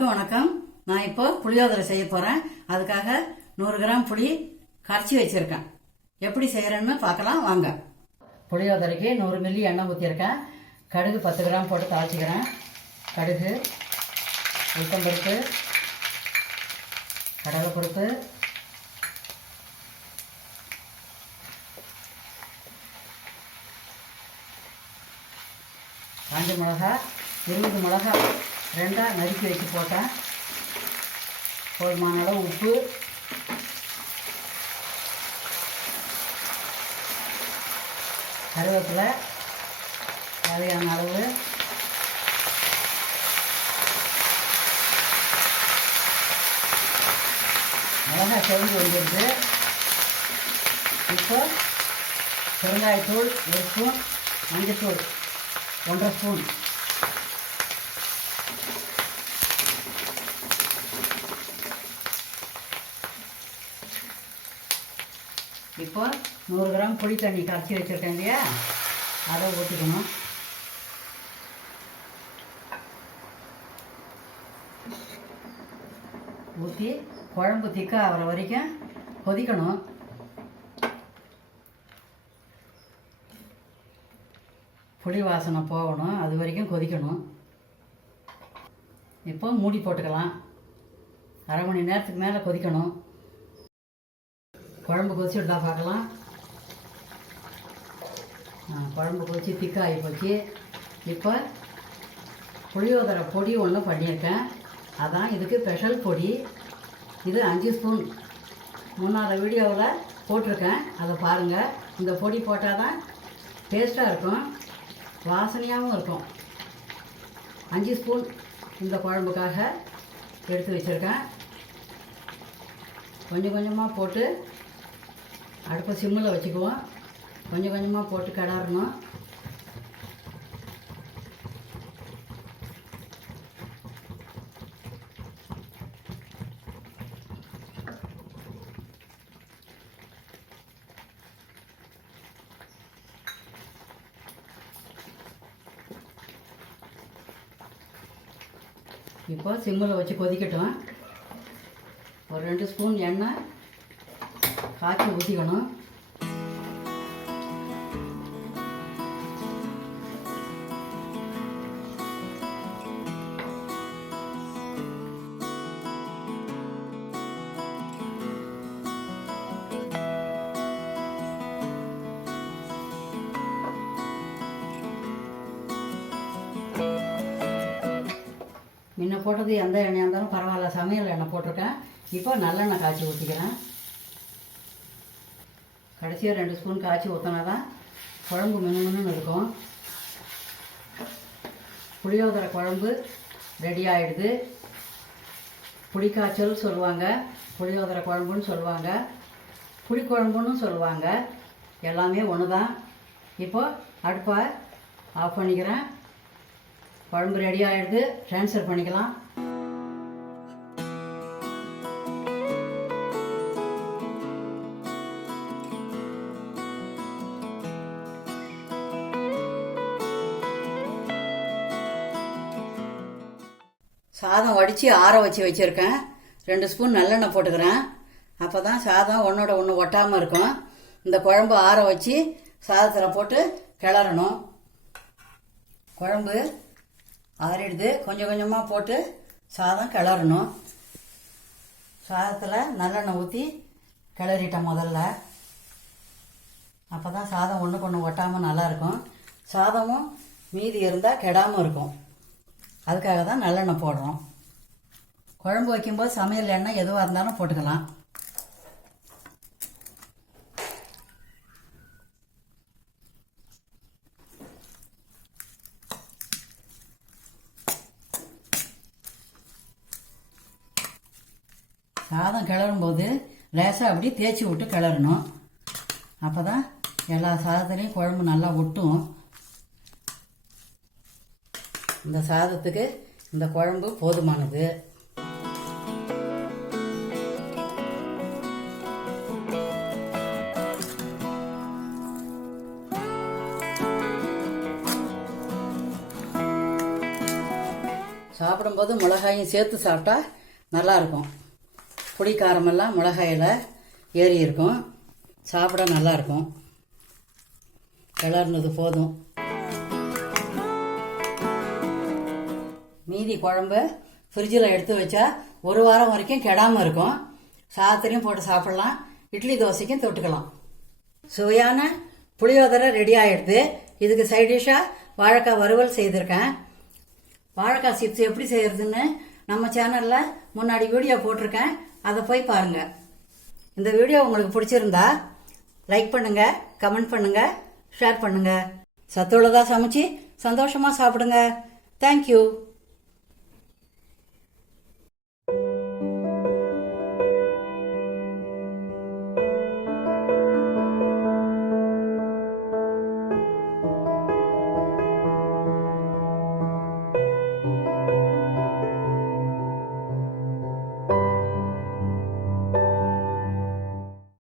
எல்லாருக்கும் வணக்கம். நான் இப்போ புளியோதரை செய்ய போறேன். அதுக்காக 100 கிராம் புளி கரைச்சி வச்சிருக்கேன். எப்படி செய்யறேன்னு பார்க்கலாம் வாங்க. புளியோதரைக்கு 100 மில்லி எண்ணெய் ஊற்றிருக்கேன். கடுகு 10 கிராம் போட்டு தாளிச்சிக்கிறேன். கடுகு, உளுத்தம்பருப்பு, கடலைப்பருப்பு, காஞ்ச மிளகா 20 மிளகா ரெண்டாக நறுக்கி வச்சு போட்டேன். போதுமான அளவு உப்பு, கருவேப்பிலை தேவையான அளவு, மிளகாய் செவந்து வந்துடுது. இப்போ பெருங்காயத்தூள் 1 ஸ்பூன், மஞ்சத்தூள் 1.5 ஸ்பூன், இப்போ 100 கிராம் புளி தண்ணி கரைச்சி வச்சுருக்கேன் இல்லையா, அதை ஊற்றிக்கணும். ஊற்றி குழம்பு திக்காக ஆகிற வரைக்கும் கொதிக்கணும். புளி வாசனை போகணும், அது வரைக்கும் கொதிக்கணும். இப்போ மூடி போட்டுக்கலாம். அரை மணி நேரத்துக்கு மேலே கொதிக்கணும். குழம்பு கொதிச்சுட்டு தான் பார்க்கலாம். குழம்பு கொதிச்சு திக்காகி போச்சு. இப்போ புளியோதரை பொடி ஒன்று பண்ணியிருக்கேன். அதான் இதுக்கு ஸ்பெஷல் பொடி. இது 5 ஸ்பூன். முன்னாடி வீடியோவில் போட்டிருக்கேன், அதை பாருங்கள். இந்த பொடி போட்டால் தான் டேஸ்ட்டாக இருக்கும், வாசனையாகவும் இருக்கும். 5 ஸ்பூன் இந்த குழம்புக்காக எடுத்து வச்சுருக்கேன். கொஞ்சம் கொஞ்சமாக போட்டு அடுப்பை சிம்மில் வச்சுக்குவோம். கொஞ்சம் கொஞ்சமாக போட்டு கிளறணும். இப்போ சிம்மில் வச்சு கொதிக்கட்டும். ஒரு 2 ஸ்பூன் எண்ணெய் காய்ச்சி ஊற்றிக்கணும். முன்ன போட்டது எந்த எண்ணெயாக இருந்தாலும் பரவாயில்ல, சமையல் எண்ணெய் போட்டிருக்கேன். இப்போ நல்லெண்ணெய் காய்ச்சி ஊற்றிக்கிறேன். கடைசியாக 2 ஸ்பூன் காய்ச்சி ஊற்றினா தான் குழம்பு மினுமின்னு இருக்கும். புளியோதரை குழம்பு ரெடி ஆகிடுது. புளிக்காய்ச்சல் சொல்லுவாங்க, புளியோதரை குழம்புன்னு சொல்லுவாங்க, புளிக்குழம்புன்னு சொல்லுவாங்க. எல்லாமே ஒன்று தான். இப்போ அடுப்பை ஆஃப் பண்ணிக்கிறேன். குழம்பு ரெடி ஆகிடுது. ட்ரான்ஸ்ஃபர் பண்ணிக்கலாம். சாதம் வடித்து ஆற வச்சுருக்கேன். 2 ஸ்பூன் நல்லெண்ணெய் போட்டுக்கிறேன். அப்போ தான் சாதம் ஒன்றோட ஒன்று ஒட்டாமல் இருக்கும். இந்த குழம்பு ஆற வச்சு சாதத்தில் போட்டு கிளறணும். குழம்பு ஆறிடுது. கொஞ்சம் கொஞ்சமாக போட்டு சாதம் கிளறணும். சாதத்தில் நல்லெண்ணெய் ஊற்றி கிளறிட்டேன் முதல்ல. அப்போ தான் சாதம் ஒன்றுக்கு ஒன்று ஒட்டாமல் நல்லாயிருக்கும். சாதமும் மீதி இருந்தால் கெடாமல் இருக்கும். அதுக்காக தான் நல்லெண்ணெய் போடுறோம். குழம்பு வைக்கும்போது சமையல் எண்ணெய் எதுவாக இருந்தாலும் போட்டுக்கலாம். சாதம் கிளறும்போது லேசாக அப்படி தேய்ச்சி விட்டு கிளறணும். அப்போ தான் எல்லா சாதத்துலேயும் குழம்பு நல்லா ஒட்டும். இந்த சாதத்துக்கு இந்த குழம்பு போதுமானது. சாப்பிடும்போது மிளகாயும் சேர்த்து சாப்பிட்டா நல்லாயிருக்கும். புளி காரமெல்லாம் மிளகாயில் ஏறி இருக்கும், சாப்பிட நல்லாயிருக்கும். கிளறினது போதும். மீதி குழம்பு ஃப்ரிட்ஜில் எடுத்து வச்சா 1 வாரம் வரைக்கும் கெடாமல் இருக்கும். சாதத்துலையும் போட்டு சாப்பிட்லாம், இட்லி தோசைக்கும் தொட்டுக்கலாம். சுவையான புளியோதரை ரெடி ஆகிடுது. இதுக்கு சைட் டிஷ்ஷாக வாழைக்காய் வறுவல் செய்திருக்கேன். வாழைக்காய் சிப்ஸ் எப்படி செய்யறதுன்னு நம்ம சேனலில் முன்னாடி வீடியோ போட்டிருக்கேன், அதை போய் பாருங்கள். இந்த வீடியோ உங்களுக்கு பிடிச்சிருந்தா லைக் பண்ணுங்கள், கமெண்ட் பண்ணுங்கள், ஷேர் பண்ணுங்கள். சத்துள்ளதாக சமைச்சு சந்தோஷமாக சாப்பிடுங்க. தேங்க்யூ.